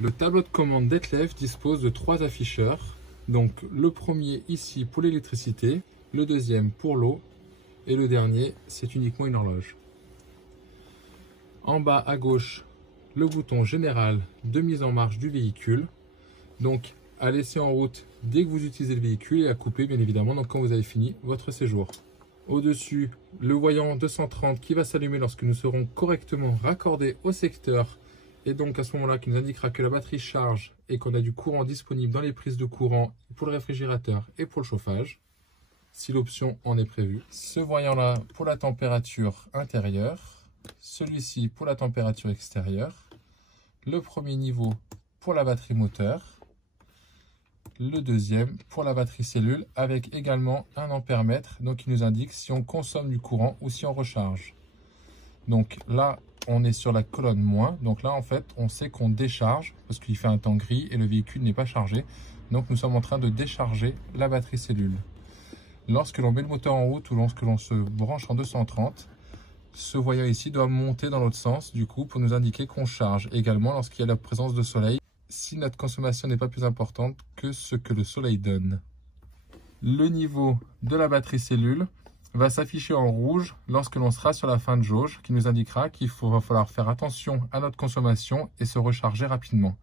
Le tableau de commande d'Etlef dispose de 3 afficheurs. Donc le premier ici pour l'électricité, le deuxième pour l'eau et le dernier c'est uniquement une horloge. En bas à gauche, le bouton général de mise en marche du véhicule. Donc à laisser en route dès que vous utilisez le véhicule et à couper bien évidemment donc quand vous avez fini votre séjour. Au-dessus, le voyant 230 qui va s'allumer lorsque nous serons correctement raccordés au secteur et donc à ce moment-là qui nous indiquera que la batterie charge et qu'on a du courant disponible dans les prises de courant pour le réfrigérateur et pour le chauffage, si l'option en est prévue. Ce voyant-là pour la température intérieure, celui-ci pour la température extérieure, le premier niveau pour la batterie moteur, le deuxième pour la batterie cellule avec également un ampèremètre donc qui nous indique si on consomme du courant ou si on recharge. Donc là on est sur la colonne moins, donc là en fait on sait qu'on décharge parce qu'il fait un temps gris et le véhicule n'est pas chargé, donc nous sommes en train de décharger la batterie cellule. Lorsque l'on met le moteur en route ou lorsque l'on se branche en 230, ce voyant ici doit monter dans l'autre sens du coup pour nous indiquer qu'on charge. Également lorsqu'il y a la présence de soleil, si notre consommation n'est pas plus importante que ce que le soleil donne. Le niveau de la batterie cellule va s'afficher en rouge lorsque l'on sera sur la fin de jauge, qui nous indiquera qu'il va falloir faire attention à notre consommation et se recharger rapidement.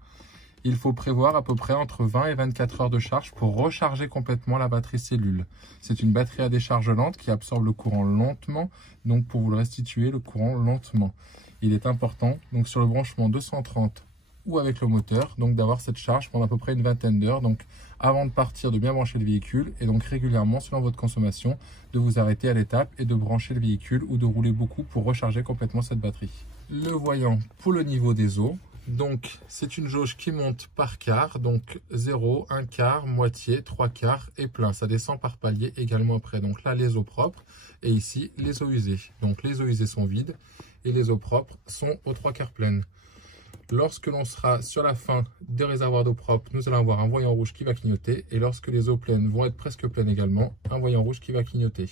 Il faut prévoir à peu près entre 20 et 24 heures de charge pour recharger complètement la batterie cellule. C'est une batterie à décharge lente qui absorbe le courant lentement, donc pour vous le restituer le courant lentement. Il est important donc sur le branchement 230 ou avec le moteur, donc d'avoir cette charge pendant à peu près une vingtaine d'heures, donc avant de partir de bien brancher le véhicule et donc régulièrement selon votre consommation de vous arrêter à l'étape et de brancher le véhicule ou de rouler beaucoup pour recharger complètement cette batterie. Le voyant pour le niveau des eaux, donc c'est une jauge qui monte par quart, donc 0, 1 quart, moitié, 3 quarts et plein, ça descend par palier également après, donc là les eaux propres et ici les eaux usées, donc les eaux usées sont vides et les eaux propres sont aux 3 quarts pleines. Lorsque l'on sera sur la fin des réservoirs d'eau propre, nous allons avoir un voyant rouge qui va clignoter. Et lorsque les eaux pleines vont être presque pleines également, un voyant rouge qui va clignoter.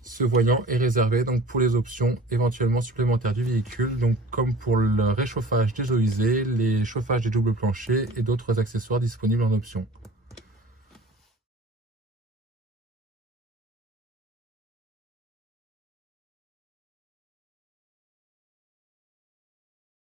Ce voyant est réservé donc pour les options éventuellement supplémentaires du véhicule, donc comme pour le réchauffage des eaux usées, les chauffages des doubles planchers et d'autres accessoires disponibles en option.